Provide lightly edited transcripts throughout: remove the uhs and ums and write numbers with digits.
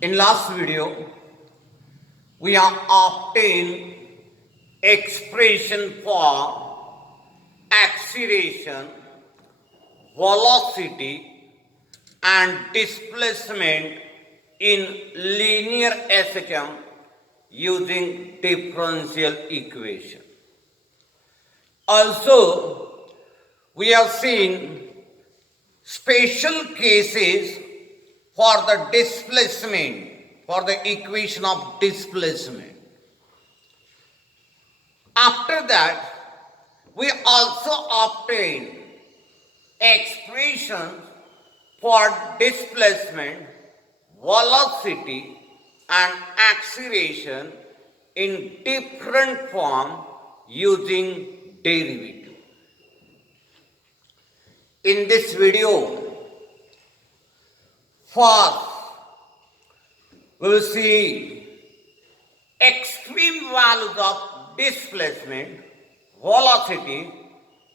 In last video, we have obtained expression for acceleration, velocity and displacement in linear system using differential equation. Also, we have seen special cases for the displacement, for the equation of displacement. After that, we also obtain expressions for displacement, velocity and acceleration in different form using derivative. In this video, first we will see extreme values of displacement, velocity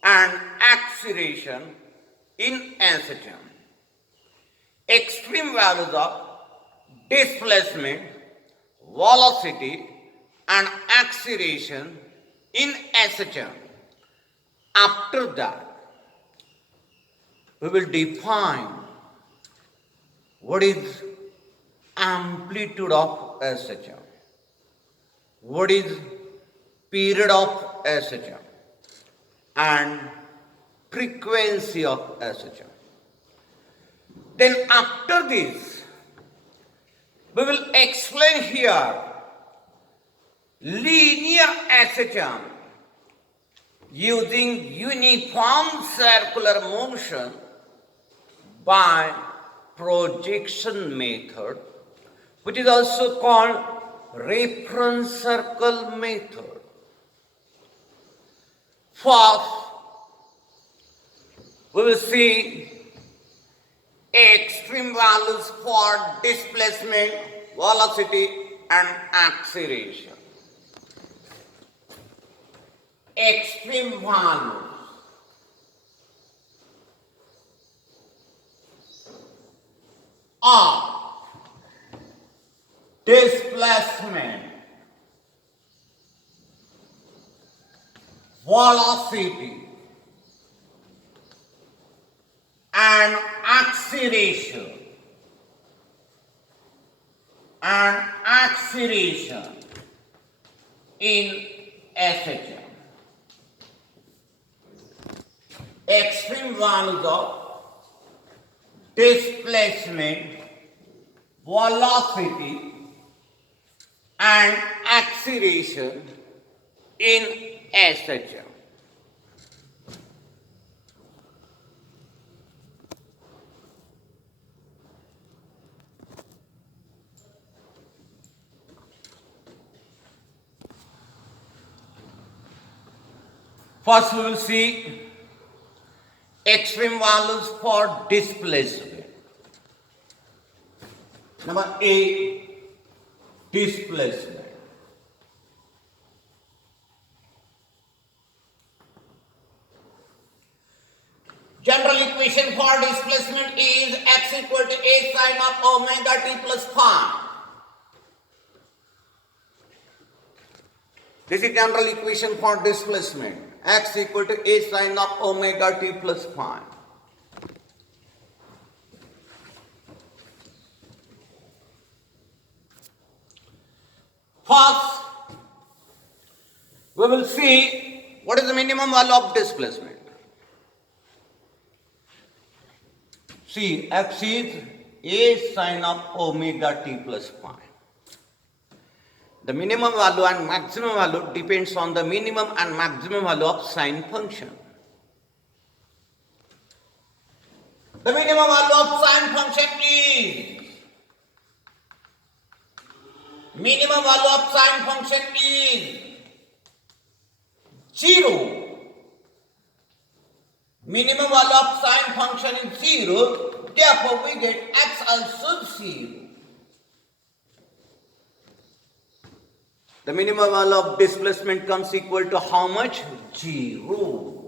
and acceleration in system. Extreme values of displacement, velocity and acceleration in system. After that, we will define what is amplitude of system, what is period of system and frequency of system. Then after this, we will explain here linear system using uniform circular motion by projection method, which is also called reference circle method. First, we will see extreme values for displacement, velocity and acceleration. Extreme values of displacement, velocity and acceleration in system. Extreme values of displacement, velocity and acceleration in system. First, we will see extreme values for displacement. Number A, displacement. General equation for displacement is x equal to a sine of omega t plus phi. This is general equation for displacement. X equal to a sine of omega t plus phi. First, we will see what is the minimum value of displacement. See, x is a sine of omega t plus phi. The minimum value and maximum value depends on the minimum and maximum value of sine function. The minimum value of sine function is zero. Minimum value of sine function is 0, therefore we get x also 0. The minimum value of displacement comes equal to how much? 0.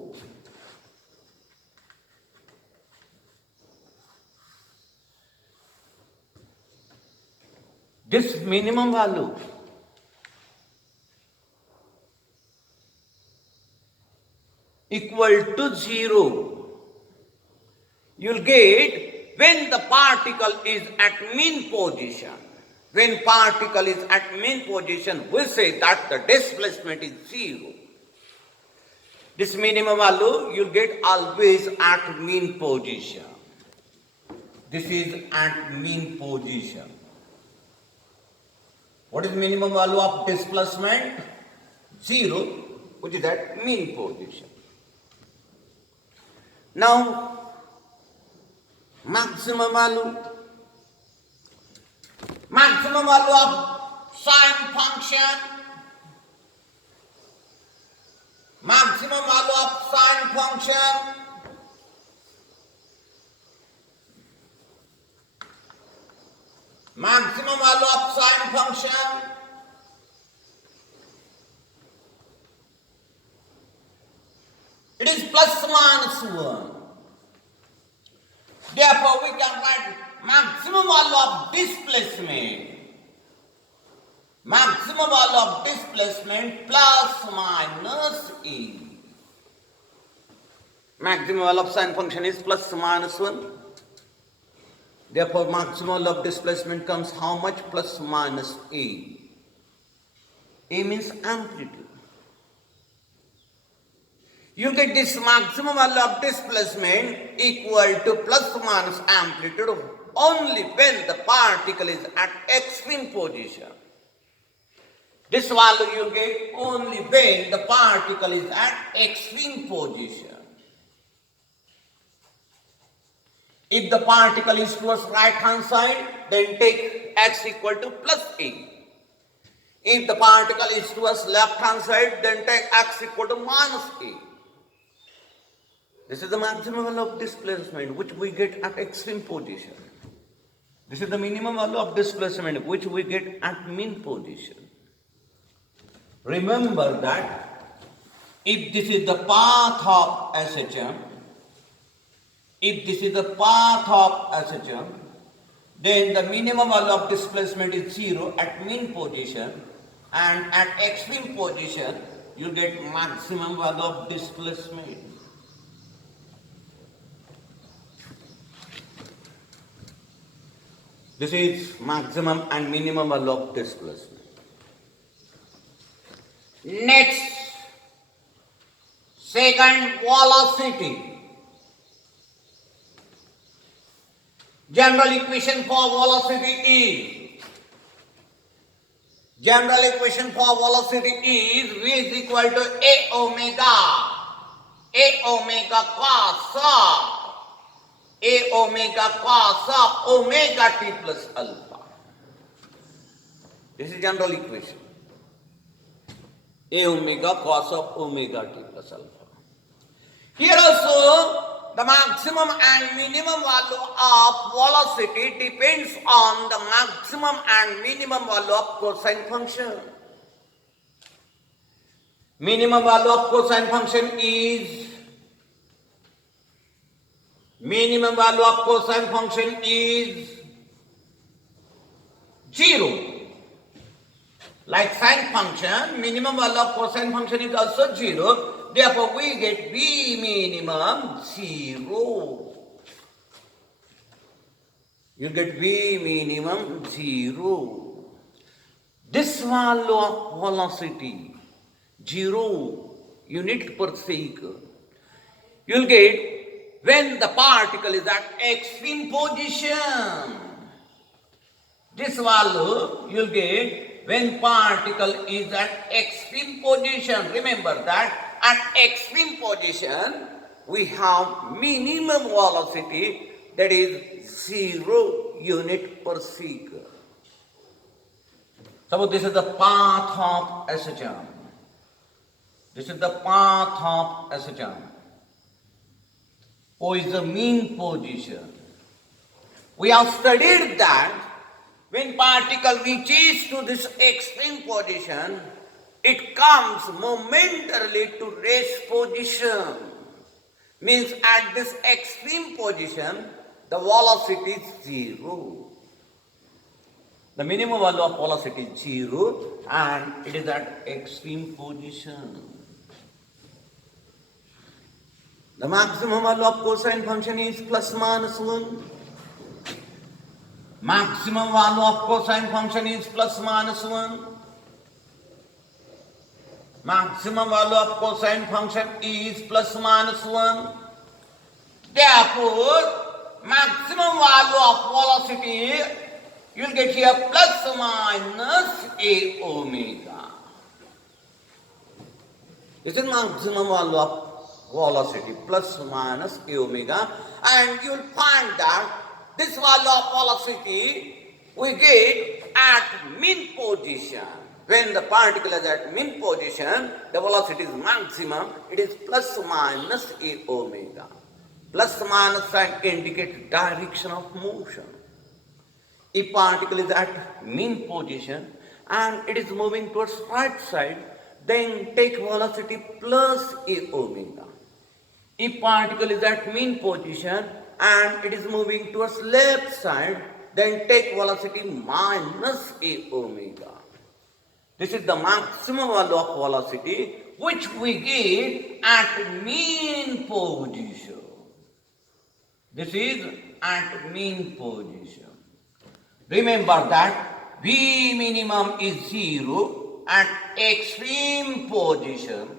this minimum value equal to 0, you'll get when the particle is at mean position. When particle is at mean position, we say that the displacement is 0. This minimum value you'll get always at mean position. This is at mean position. What is minimum value of displacement? 0, which is at mean position. Now, maximum value of sine function, maximum value of sine function, maximum value of sine function, it is plus minus 1. Therefore, we can write maximum value of displacement. Maximum value of displacement plus minus e. Maximum value of sine function is plus minus 1. Therefore, maximum value of displacement comes how much? Plus minus a. A means amplitude. You get this maximum value of displacement equal to plus minus amplitude only when the particle is at extreme position. This value you get only when the particle is at extreme position. If the particle is towards right hand side, then take x equal to plus a. If the particle is towards left hand side, then take x equal to minus a. This is the maximum value of displacement which we get at extreme position. This is the minimum value of displacement which we get at mean position. Remember that if this is the path of SHM, then the minimum value of displacement is 0 at mean position, and at extreme position you get maximum value of displacement. This is maximum and minimum value of displacement. Next, second, velocity. General equation for velocity is v is equal to a omega cos of omega t plus alpha. This is general equation. A omega cos of omega t plus alpha. Here also the maximum and minimum value of velocity depends on the maximum and minimum value of cosine function. Minimum value of cosine function is 0. Like sine function, minimum value of cosine function is also 0. Therefore, we get V minimum 0. You get V minimum 0. This value of velocity, 0 unit per second, you'll get when the particle is at extreme position. This value you'll get when particle is at extreme position. Remember that at extreme position we have minimum velocity, that is 0 unit per second. Suppose this is the path of SHM. This is the path of SHM. O is the mean position. We have studied that when particle reaches to this extreme position, it comes momentarily to rest position. Means at this extreme position, the velocity is 0. The minimum value of velocity is 0 and it is at extreme position. The maximum value of cosine function is plus minus 1. Maximum value of cosine function is plus minus 1. Maximum value of cosine function is plus minus 1. Therefore, maximum value of velocity, you will get here plus minus a omega. This is maximum value of velocity, plus minus a omega, and you will find that this value of velocity we get at mean position. When the particle is at mean position, the velocity is maximum, it is plus minus a omega. Plus minus sign indicates direction of motion. If particle is at mean position and it is moving towards right side, then take velocity plus a omega. If particle is at mean position and it is moving towards left side, then take velocity minus a omega. This is the maximum value of velocity which we get at mean position. This is at mean position. Remember that V minimum is 0 at extreme position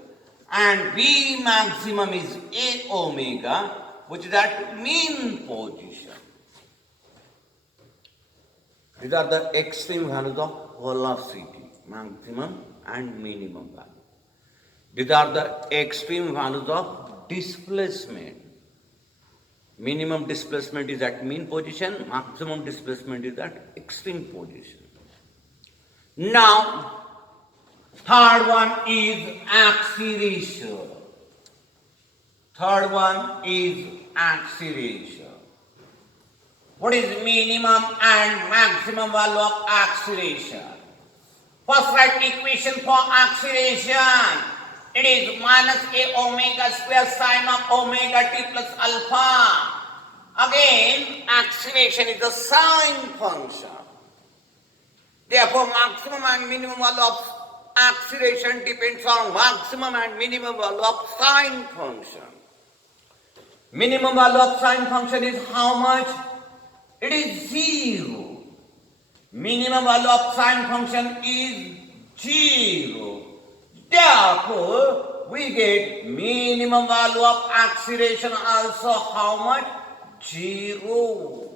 and V maximum is a omega, which is at mean position. These are the extreme values of velocity, maximum and minimum value. These are the extreme values of displacement. Minimum displacement is at mean position, maximum displacement is at extreme position. Now, third one is acceleration. Third one is acceleration. What is minimum and maximum value of acceleration? First write equation for acceleration. It is minus a omega square sine of omega t plus alpha. Again, acceleration is a sine function. Therefore, maximum and minimum value of acceleration depends on maximum and minimum value of sine function. Minimum value of sine function is how much? It is 0. Minimum value of sine function is 0. Therefore, we get minimum value of acceleration also how much? 0.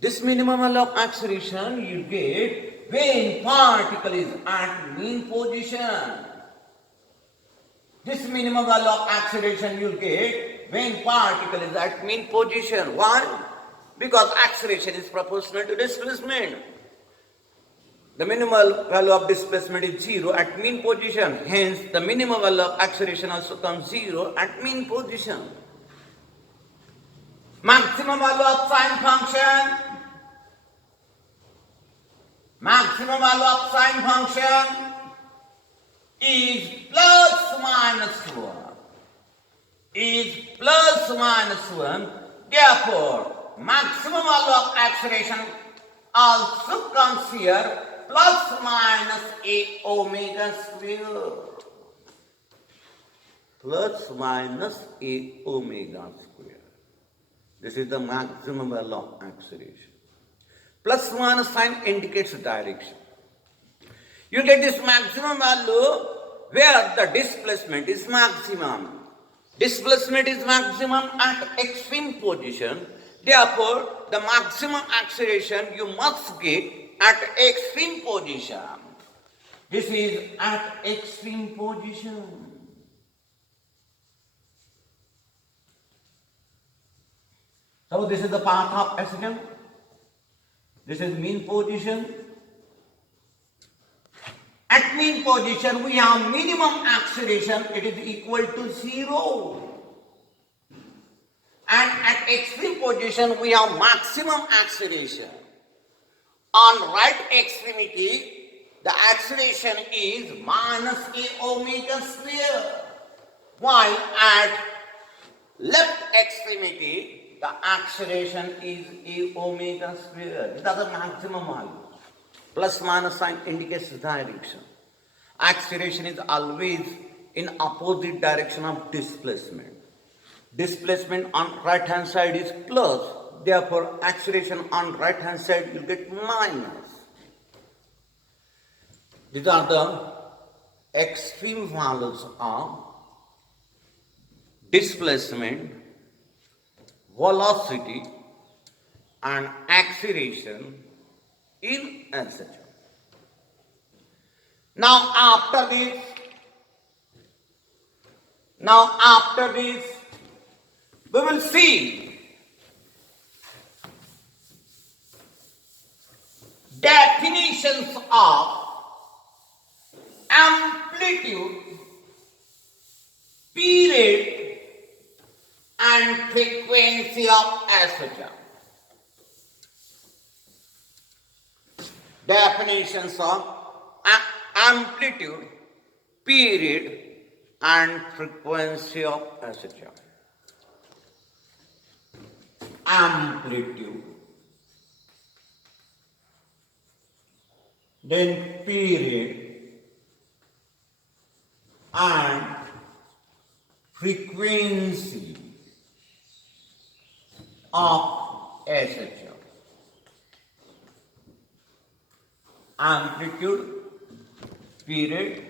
This minimum value of acceleration you get when particle is at mean position. This minimum value of acceleration you get when particle is at mean position. Why? Because acceleration is proportional to displacement. The minimal value of displacement is 0 at mean position. Hence, the minimum value of acceleration also comes 0 at mean position. Maximum value of sine function. Maximum value of sine function is plus minus 1. Is plus minus 1. Therefore, maximum value of acceleration also comes here plus minus a omega square. Plus minus a omega square. This is the maximum value of acceleration. Plus minus sign indicates direction. You get this maximum value where the displacement is maximum. Displacement is maximum at extreme position. Therefore, the maximum acceleration you must get at extreme position. This is at extreme position. So this is the path of accident. This is mean position. At mean position we have minimum acceleration, it is equal to 0. And at extreme position we have maximum acceleration. On right extremity, the acceleration is minus a omega square. While at left extremity, the acceleration is a omega square. These are the maximum value. Plus minus sign indicates direction. Acceleration is always in opposite direction of displacement. Displacement on right hand side is plus, therefore acceleration on right hand side will get minus. These are the extreme values of displacement, velocity and acceleration in etc. Now after this, we will see definitions of amplitude, period and frequency of etc. Definitions of amplitude, period and frequency of etc. Amplitude, then period and frequency of etc. Amplitude, period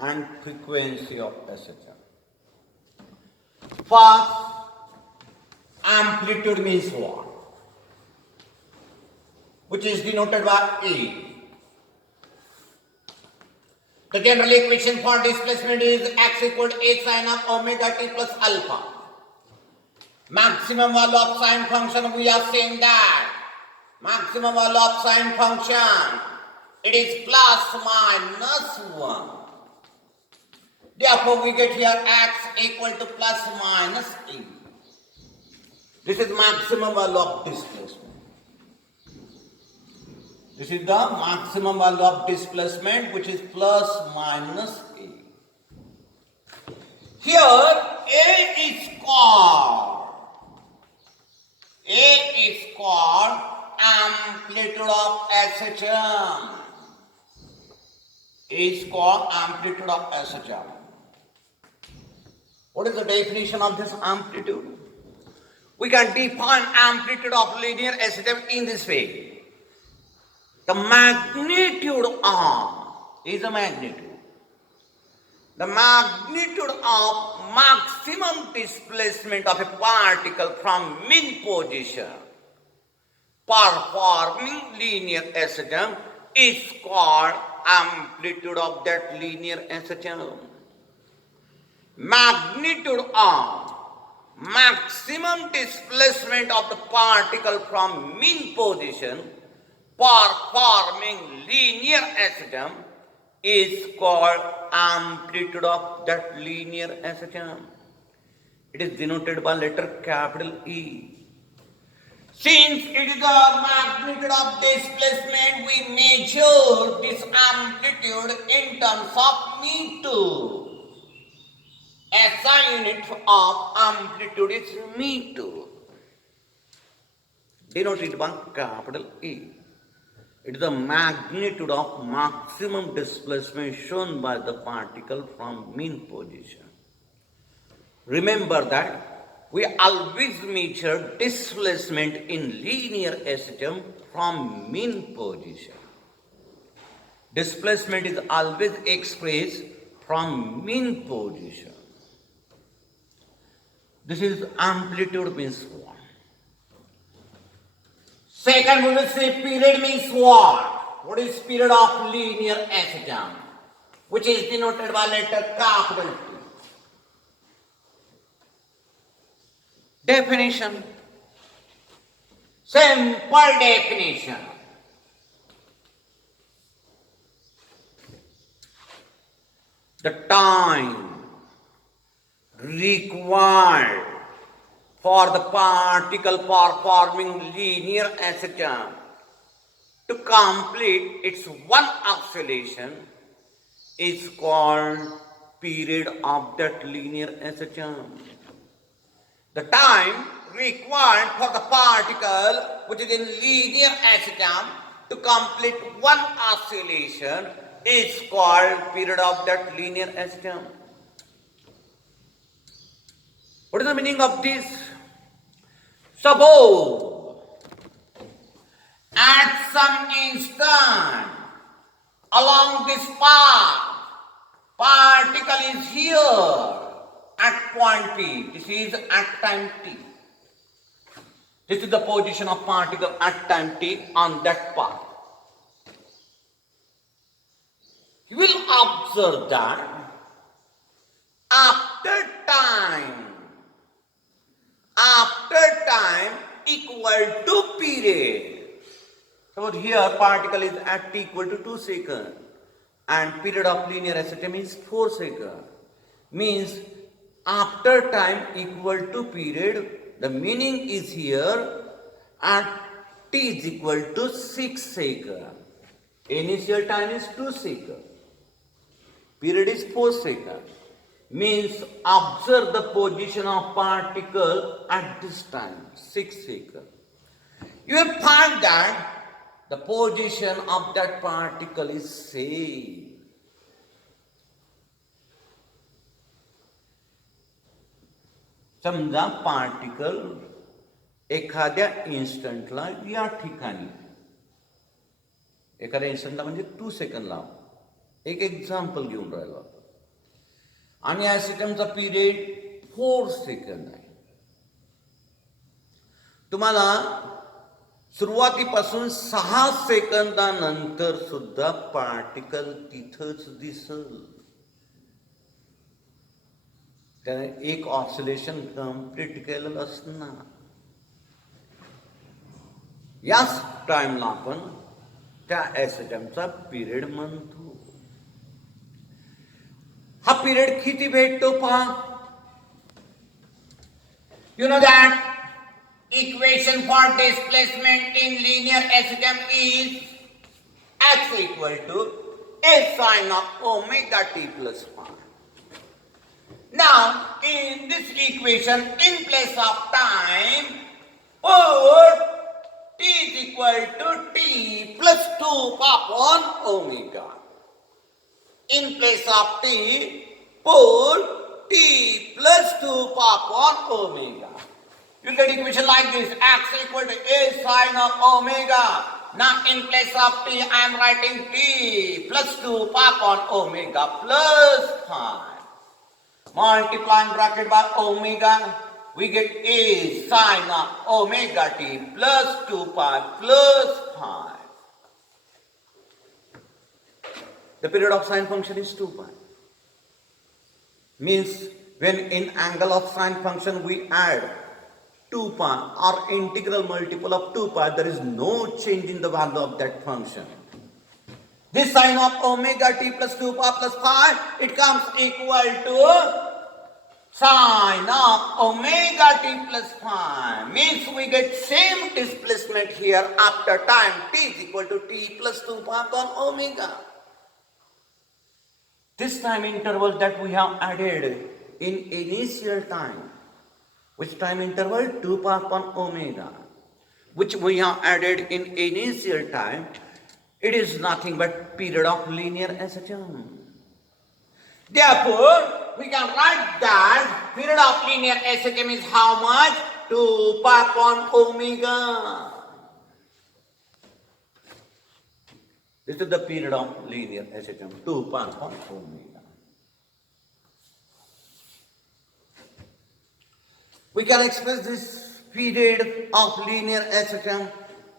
and frequency of etc. First, amplitude means what? Which is denoted by A. The general equation for displacement is x equal to a sine of omega t plus alpha. Maximum value of sine function, we are saying that maximum value of sine function, it is plus minus 1. Therefore, we get here x equal to plus minus a. This is maximum value of displacement. This is the maximum value of displacement, which is plus minus a. Here, A is called amplitude of SHM. Is called amplitude of SHM. What is the definition of this amplitude? We can define amplitude of linear SHM in this way. The magnitude of is a magnitude. The magnitude of maximum displacement of a particle from mean position performing linear SHM is called amplitude of that linear SHM. Magnitude of maximum displacement of the particle from mean position performing linear SHM is called amplitude of that linear SHM. It is denoted by letter capital E. Since it is the magnitude of displacement, we measure this amplitude in terms of meter. SI unit of amplitude is meter, denoted by capital E. It is the magnitude of maximum displacement shown by the particle from mean position. Remember that we always measure displacement in linear SHM from mean position. Displacement is always expressed from mean position. This is amplitude means what? Second, we will say period means what? What is period of linear SHM? Which is denoted by letter capital P. Definition. Simple definition. The time required for the particle performing linear SHM to complete its one oscillation is called period of that linear SHM. The time required for the particle which is in linear asymptote to complete one oscillation is called period of that linear asymptote. What is the meaning of this? Suppose at some instant along this path, particle is here at point P. This is at time t. This is the position of particle at time t on that path. You will observe that after time equal to period. So here particle is at t equal to 2 seconds and period of linear asymptote means 4 seconds. Means after time equal to period, the meaning is here at t is equal to 6 seconds. Initial time is 2 seconds. Period is 4 seconds. Means observe the position of particle at this time, 6 seconds. You will find that the position of that particle is same. समजा particle एखाद्या इन्स्टंटला या ठिकाणी एखाद्या इन्स्टंटला म्हणजे 2 सेकंदला एक example घेऊन राहिलो आणि या सिस्टमचा पिरियड 4 सेकंद आहे. तुम्हाला सुरुवातीपासून 6 सेकंदानंतर सुद्धा पार्टिकल तिथंच दिसल. त्याने एक ऑसिलेशन कंप्लीट केलेलं असणार. याच टाइमला आपण त्या एसिटमचा पिरियड म्हणतो. हा पिरियड किती भेटतो पहा. You know that equation for displacement in linear asymptote is x equal to a sine of omega t plus phi. Now, in this equation, in place of time, put t is equal to t plus 2 upon omega. In place of t, put t plus 2 upon omega. You get equation like this, x equal to a sine of omega. Now in place of t, I am writing t plus 2 upon omega plus phi. Multiplying bracket by omega, we get a sine of omega t plus 2 pi plus phi. The period of sine function is 2 pi. Means when in angle of sine function we add 2 pi or integral multiple of 2 pi, there is no change in the value of that function. This sine of omega t plus 2 pi plus phi, it comes equal to sine of omega t plus phi. Means we get same displacement here after time t is equal to t plus 2 pi upon omega. This time interval that we have added in initial time, which time interval? 2 pi upon omega, which we have added in initial time, it is nothing but period of linear asymptote. Therefore, we can write that period of linear asymptote is how much? 2 pi upon omega. This is the period of linear asymptote, 2 pi upon omega. We can express this period of linear asymptote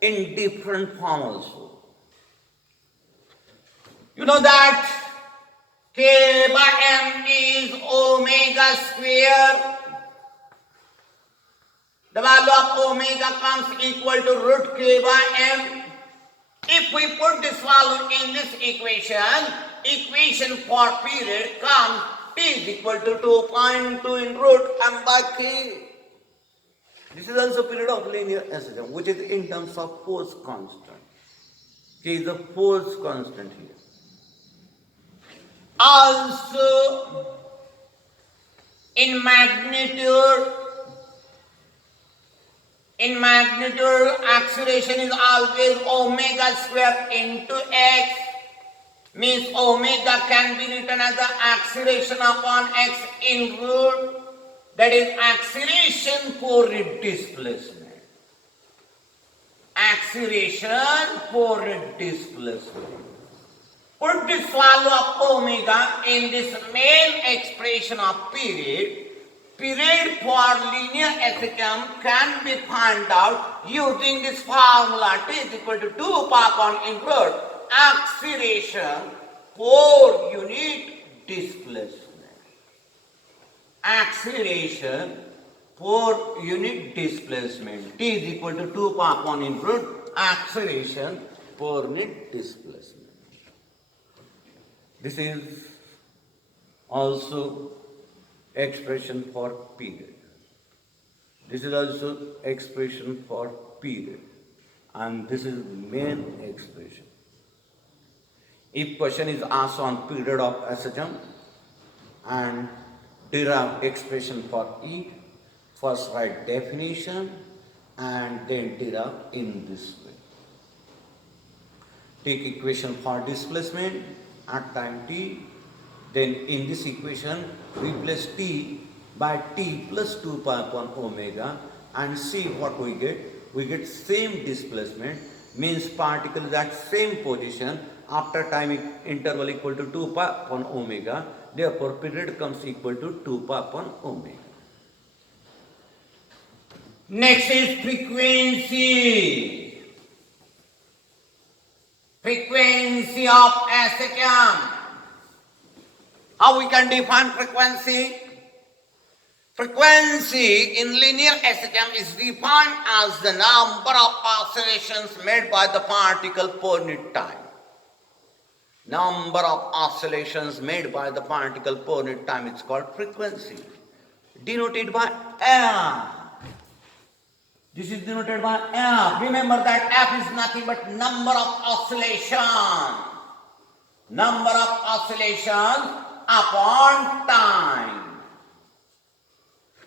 in different form also. You know that k by m is omega square. The value of omega comes equal to root k by m. If we put this value in this equation for period comes t is equal to 2.2 in root m by k. This is also period of linear asymptote, which is in terms of force constant. K is the force constant here. Also, in magnitude, In magnitude, acceleration is always omega square into x. Means omega can be written as the acceleration upon x in root. That is acceleration per displacement. Acceleration per displacement. Put this value of omega in this main expression of period. Period for linear SHM can be found out using this formula. T is equal to 2 pi upon inverse acceleration per unit displacement. Acceleration per unit displacement. T is equal to 2 pi upon inverse acceleration per unit displacement. This is also expression for period. This is also expression for period. And this is main expression. If question is asked on period of SHM and derive expression for it, first write definition and then derive in this way. Take equation for displacement at time t, then in this equation replace t by t plus 2 pi upon omega and see what we get. We get same displacement, means particle is at same position after time interval equal to 2 pi upon omega. Therefore period comes equal to 2 pi upon omega. Next is frequency. Frequency of SHM. How we can define frequency? Frequency in linear SHM is defined as the number of oscillations made by the particle per unit time. Number of oscillations made by the particle per unit time is called frequency, denoted by F. This is denoted by F. Remember that F is nothing but number of oscillations. Number of oscillations upon time.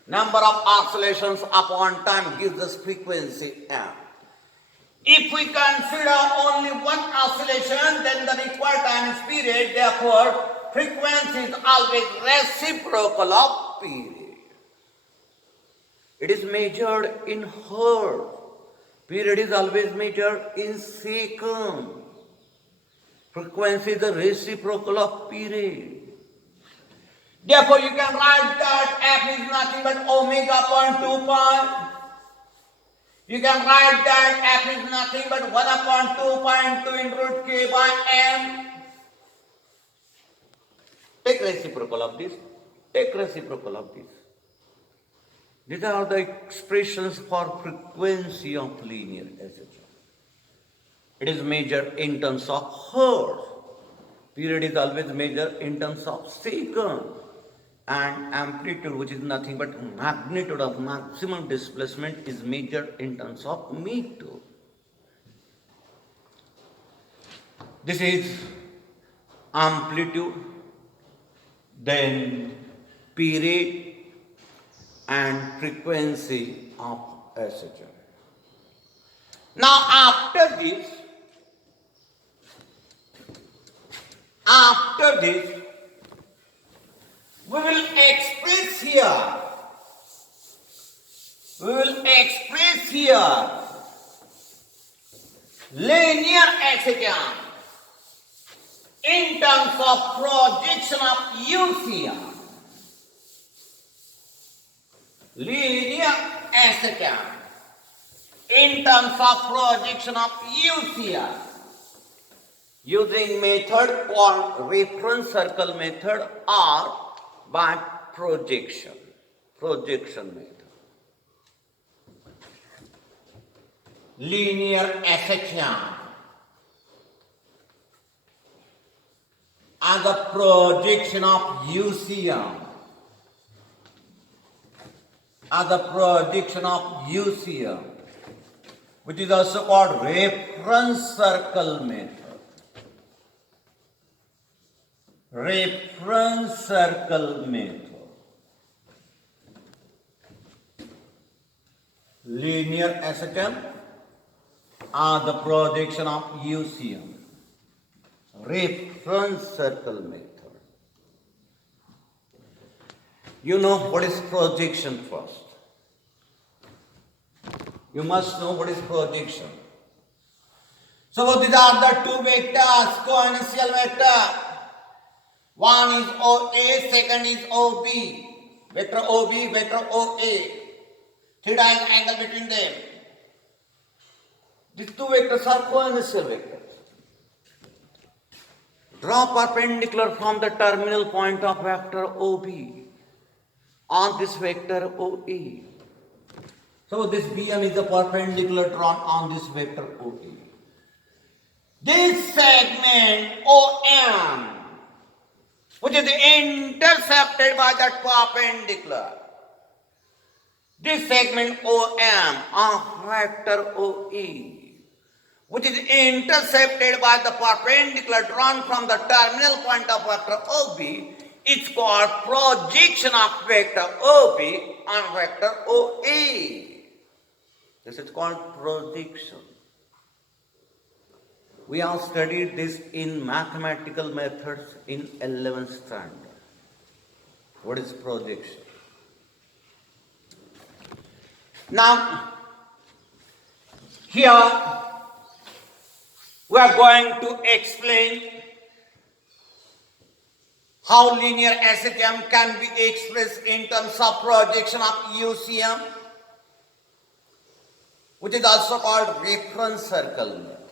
Number of oscillations upon time gives us frequency F. If we consider only one oscillation, then the required time is period. Therefore, frequency is always reciprocal of period. It is measured in hertz. Period is always measured in seconds. Frequency is the reciprocal of period. Therefore, you can write that F is nothing but omega upon 2 pi. You can write that F is nothing but 1 upon 2 pi into root k by m. Take reciprocal of this. Take reciprocal of this. These are the expressions for frequency of linear SHM. It is measured in terms of hertz. Period is always measured in terms of seconds. And amplitude, which is nothing but magnitude of maximum displacement, is measured in terms of meter. This is amplitude, then period and frequency of SHM. Now after this, we will express here linear SHM in terms of projection of UCM. Linear SHM in terms of projection of UCM using method called reference circle method or by projection method. Linear SHM as a projection of UCM. Which is also called reference circle method. Reference circle method. linear SHM are the projection of UCM, reference circle method. You know what is projection first. You must know what is projection. So these are the two vectors, co-initial vector. One is OA, second is OB. Vector OB, vector OA. Theta is angle between them. These two vectors are co-initial vectors. Draw perpendicular from the terminal point of vector OB on this vector OA. So this BM is the perpendicular drawn on this vector OA. This segment OM, which is intercepted by that perpendicular. This segment OM of vector OE, which is intercepted by the perpendicular drawn from the terminal point of vector OB, it's called projection of vector OB on vector OA. This is called projection. We have studied this in mathematical methods in 11th standard. What is projection? Now, here we are going to explain how linear SHM can be expressed in terms of projection of UCM, which is also called reference circle method.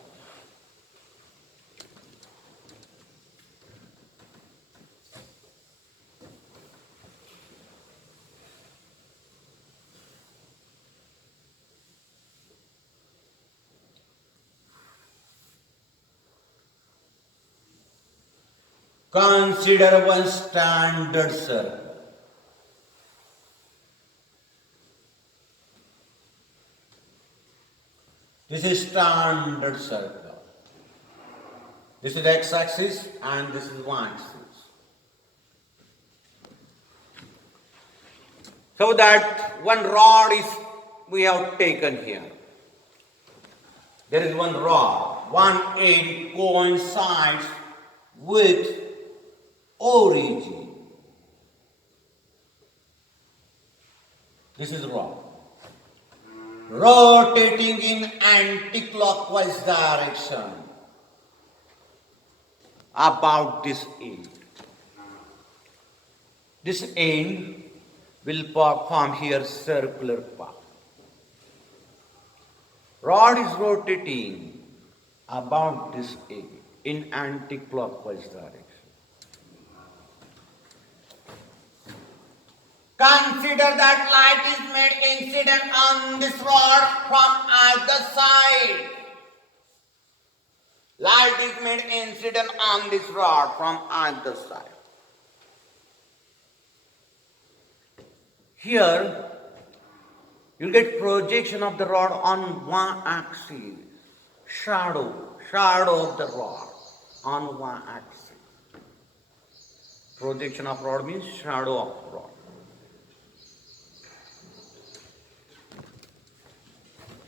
Consider one standard circle. This is standard circle. This is x-axis and this is y-axis. So that one rod is we have taken here. There is one rod. One end coincides with origin. This is rod. Rotating in anti-clockwise direction about this end. This end will perform here circular path. Rod is rotating about this end in anti-clockwise direction. Consider that light is made incident on this rod from either side. Light is made incident on this rod from either side. Here, you get projection of the rod on y-axis. Shadow of the rod on y-axis. Projection of rod means shadow of rod.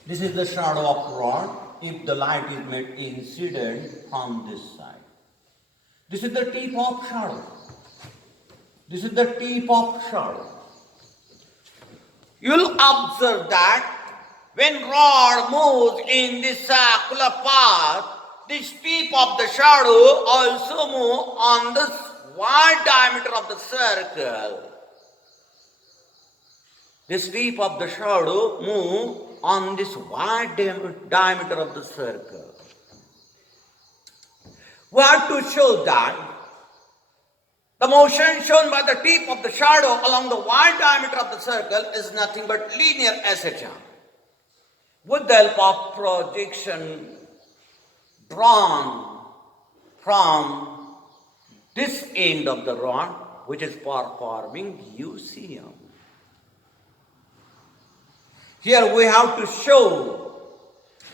This is the shadow of rod if the light is made incident from this side. This is the tip of shadow. This is the tip of shadow. You'll observe that when rod moves in this circular path, this tip of the shadow also moves on the wide diameter of the circle. This tip of the shadow moves on this wide diameter of the circle. We have to show that the motion shown by the tip of the shadow along the wide diameter of the circle is nothing but linear SHM. With the help of projection drawn from this end of the rod, which is performing UCM. Here we have to show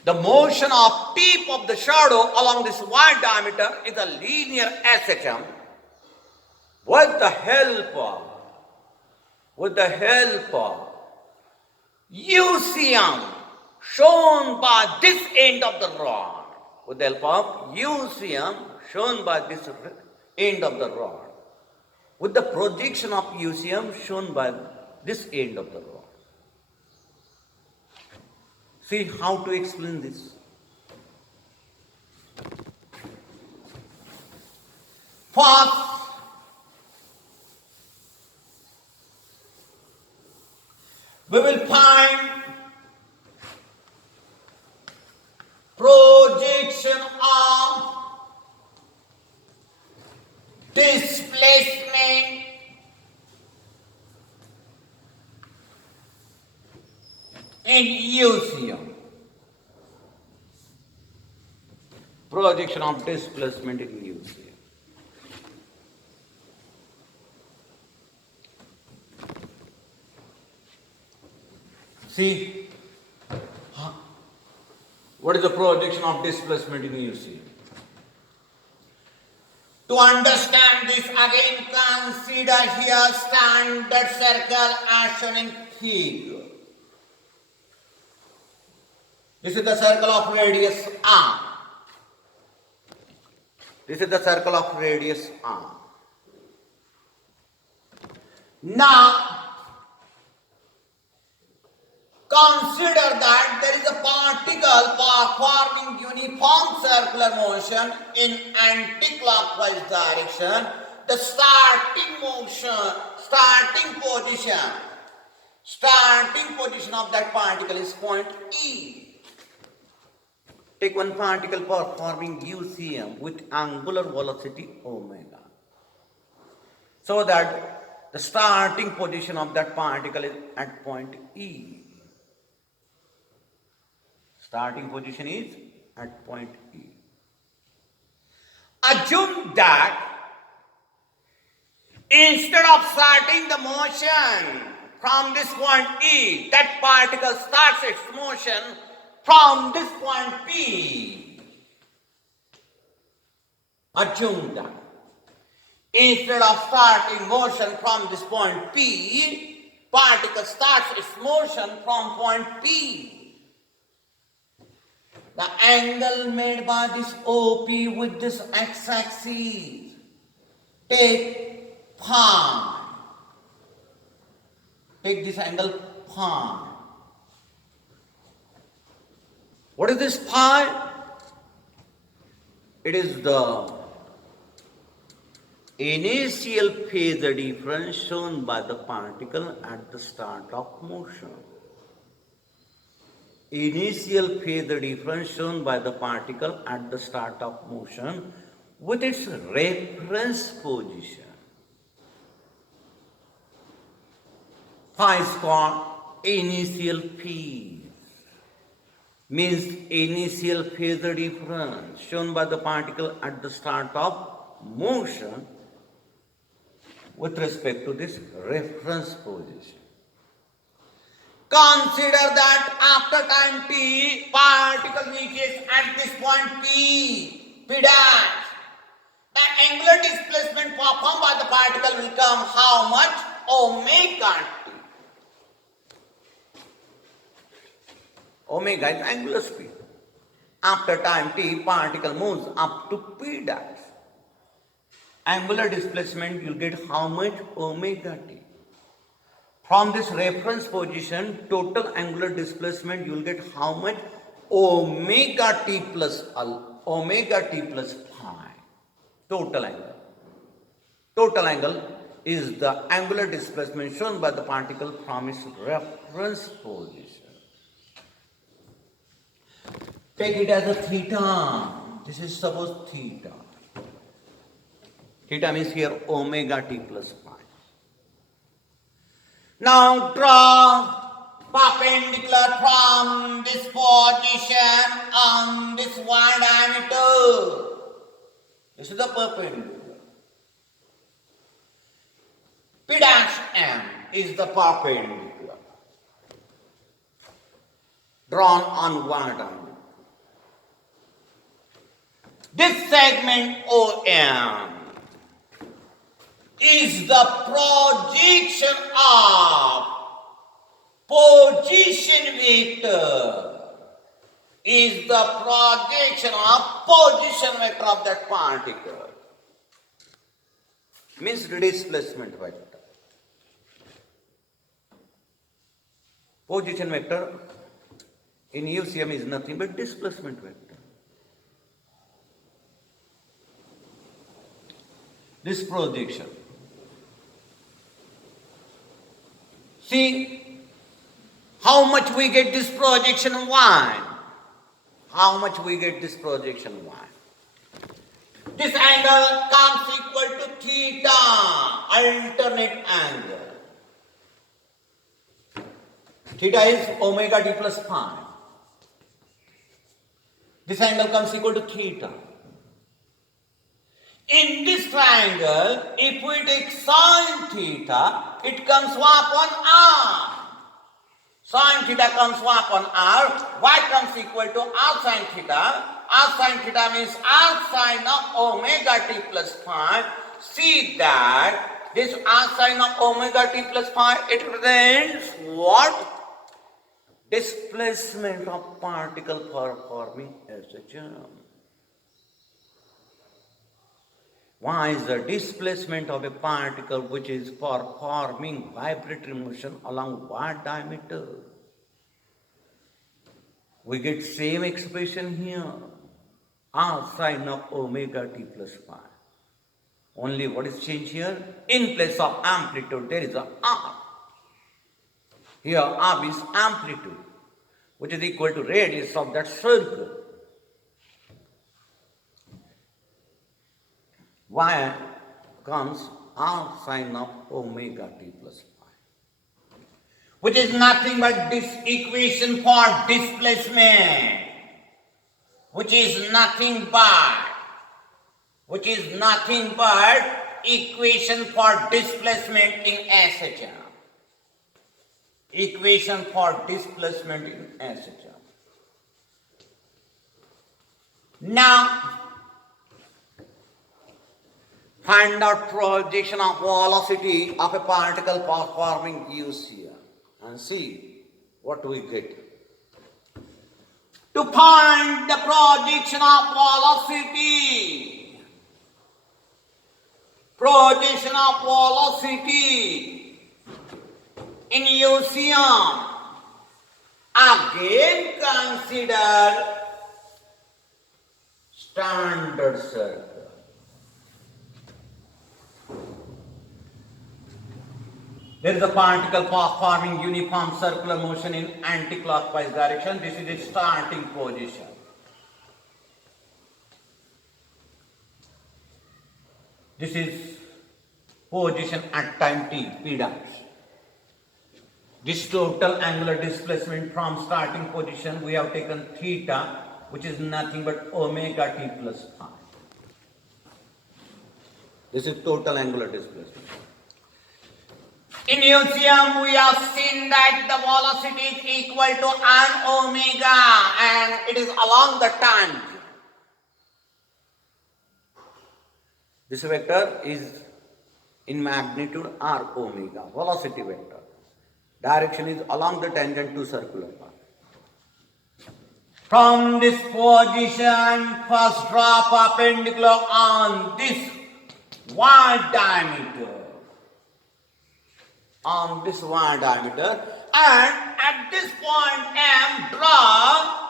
the motion of tip of the shadow along this wide diameter is a linear SHM with the help of UCM shown by this end of the rod. With the help of UCM shown by this end of the rod. With the projection of UCM shown by this end of the rod. See how to explain this. First, we will find projection of displacement in UCM. Projection of displacement in UCM. See, what is the projection of displacement in UCM? To understand this, again consider here standard circle as shown in figure. This is the circle of radius r. This is the circle of radius r. Now, consider that there is a particle performing uniform circular motion in anti-clockwise direction. The starting position of that particle is point E. Take one particle performing UCM with angular velocity omega. So that the starting position of that particle is at point E. Starting position is at point E. Assume that instead of starting the motion from this point E, that particle starts its motion from this point P. Assume that instead of starting motion from this point P, particle starts its motion from point P. The angle made by this OP with this x-axis, take phi. Take this angle phi. What is this phi? It is the initial phase difference shown by the particle at the start of motion. Initial phase difference shown by the particle at the start of motion with its reference position. Phi is called initial phase, means initial phase difference shown by the particle at the start of motion with respect to this reference position. Consider that after time t, particle reaches at this point P dash. The angular displacement performed by the particle will come how much? Omega t. Omega is angular speed. After time t, particle moves up to P dash. Angular displacement you will get how much? Omega t. From this reference position, total angular displacement you will get how much? Omega t plus phi. Total angle. Total angle is the angular displacement shown by the particle from its reference position. Take it as a theta. This is suppose theta. Theta means here omega t plus phi. Now draw perpendicular from this position on this one diameter. This is the perpendicular. P dash M is the perpendicular drawn on one diameter. This segment OM is the projection of Position vector is the projection of position vector of that particle. Means displacement vector. Position vector in UCM is nothing but displacement vector. This projection. See how much we get this projection y. How much we get this projection y. This angle comes equal to theta, alternate angle. Theta is omega d plus phi. This angle comes equal to theta. In this triangle, if we take sine theta, it comes 1 upon r. Sine theta comes 1 upon r. Y comes equal to r sine theta. R sine theta means r sine of omega t plus phi. See that this r sine of omega t plus phi, it represents what? Displacement of particle performing as a germ. Why is the displacement of a particle which is performing vibratory motion along y diameter? We get same expression here, r sine of omega t plus phi. Only what is changed here? In place of amplitude, there is a r. Here r is amplitude, which is equal to radius of that circle. Y comes r sine of omega t plus phi, which is nothing but this equation for displacement, which is nothing but equation for displacement in SHM. Equation for displacement in SHM. Now, find out projection of velocity of a particle performing UCM and see what we get. To find the projection of velocity in UCM, again consider standard circle. There is a particle performing uniform circular motion in anti-clockwise direction. This is its starting position. This is position at time t, p dash. This total angular displacement from starting position, we have taken theta, which is nothing but omega t plus phi. This is total angular displacement. In UCM, we have seen that the velocity is equal to an omega and it is along the tangent. This vector is in magnitude r omega, velocity vector. Direction is along the tangent to circular path. From this position, first draw perpendicular on this y diameter. On this y diameter, and at this point M, draw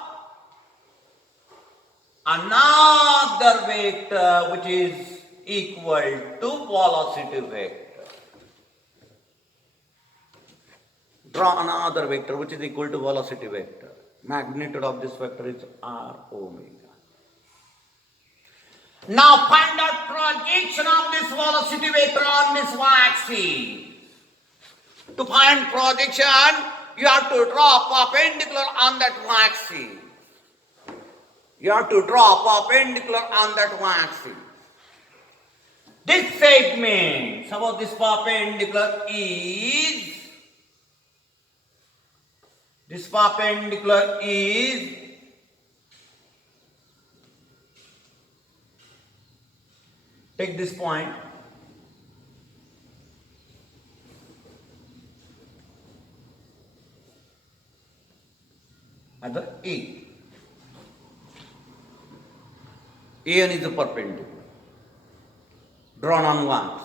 another vector which is equal to velocity vector. Draw another vector which is equal to velocity vector. Magnitude of this vector is r omega. Now find out projection of this velocity vector on this y-axis. To find projection, you have to draw perpendicular on that y-axis. You have to draw perpendicular on that y-axis. This segment, suppose this perpendicular is, take this point, AN is a perpendicular, drawn on one.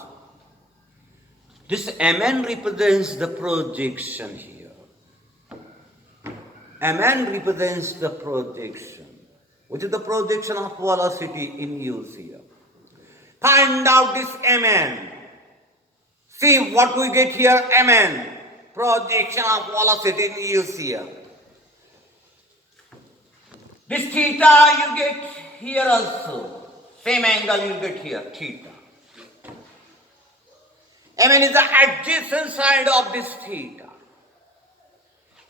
This MN represents the projection here. MN represents the projection, which is the projection of velocity in use here. Find out this MN. See what we get here, MN. Projection of velocity in use here. This theta you get here also. Same angle you get here, theta. MN is the adjacent side of this theta.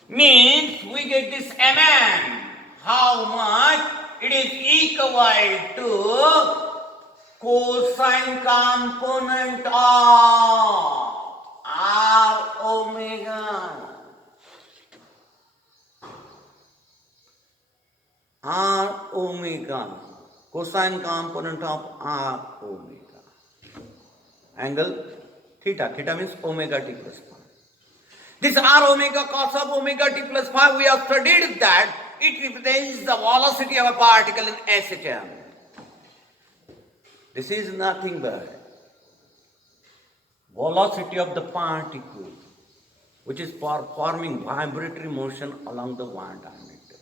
Means we get this MN. How much? It is equal to cosine component of R omega. R omega. Cosine component of R omega. Angle theta. Theta means omega t plus phi. This R omega cos of omega t plus phi, we have studied that it represents the velocity of a particle in SHM. This is nothing but velocity of the particle, which is performing vibratory motion along the one diameter.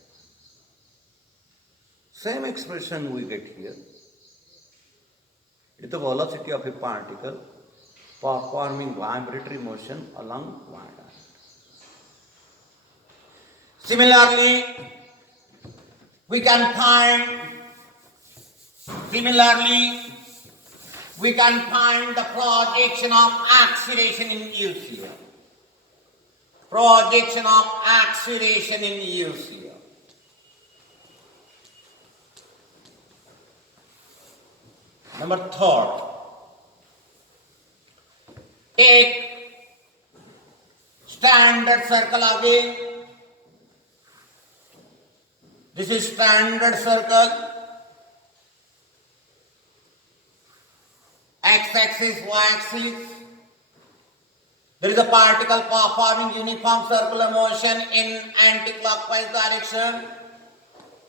Same expression we get here. It is the velocity of a particle performing vibratory motion along one diameter. Similarly, we can find the projection of acceleration in use here. Projection of acceleration in use here. Number third, take standard circle again. This is standard circle. X-axis, Y-axis. There is a particle performing uniform circular motion in anti-clockwise direction.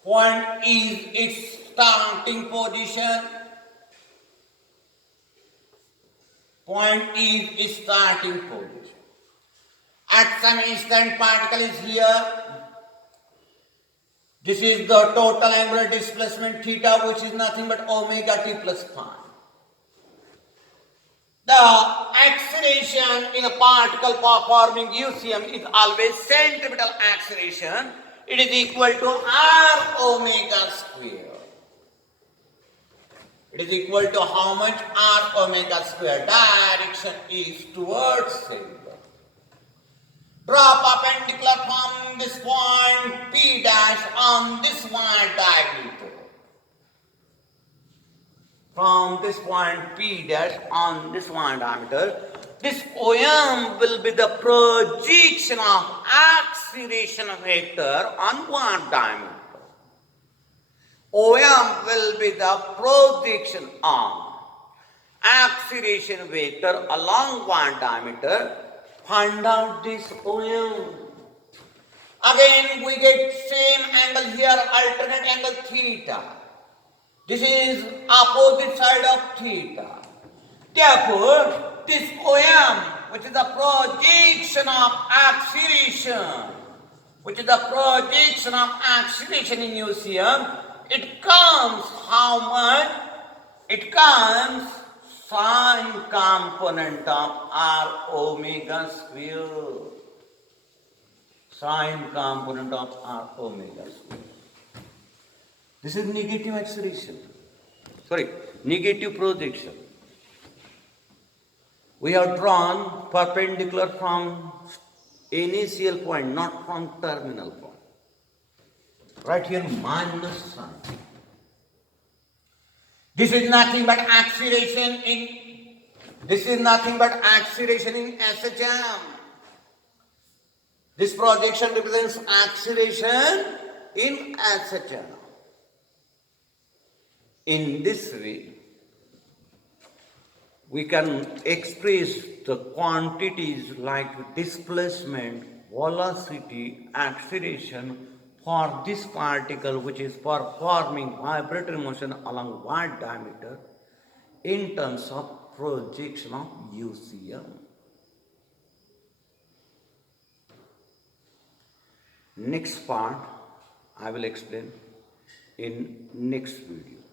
Point is its starting position. Point is its starting position. At some instant, particle is here. This is the total angular displacement theta, which is nothing but omega t plus phi. The acceleration in a particle performing UCM is always centripetal acceleration. It is equal to R omega square. It is equal to how much? R omega square. Direction is towards center. Draw perpendicular from this point P dash on this one diameter. From this point P dash on this one diameter, this OM will be the projection of acceleration vector on one diameter. OM will be the projection of acceleration vector along one diameter. Find out this OM. Again, we get same angle here, alternate angle theta. This is opposite side of theta. Therefore, this OM, which is the projection of acceleration, in UCM, it comes how much? It comes sine component of R omega square. Sine component of R omega square. This is negative acceleration. Negative projection. We have drawn perpendicular from initial point, not from terminal point. Right here, minus sign. This is nothing but acceleration in SHM. This projection represents acceleration in SHM. In this way, we can express the quantities like displacement, velocity, acceleration for this particle which is performing vibratory motion along y diameter in terms of projection of UCM. Next part I will explain in next video.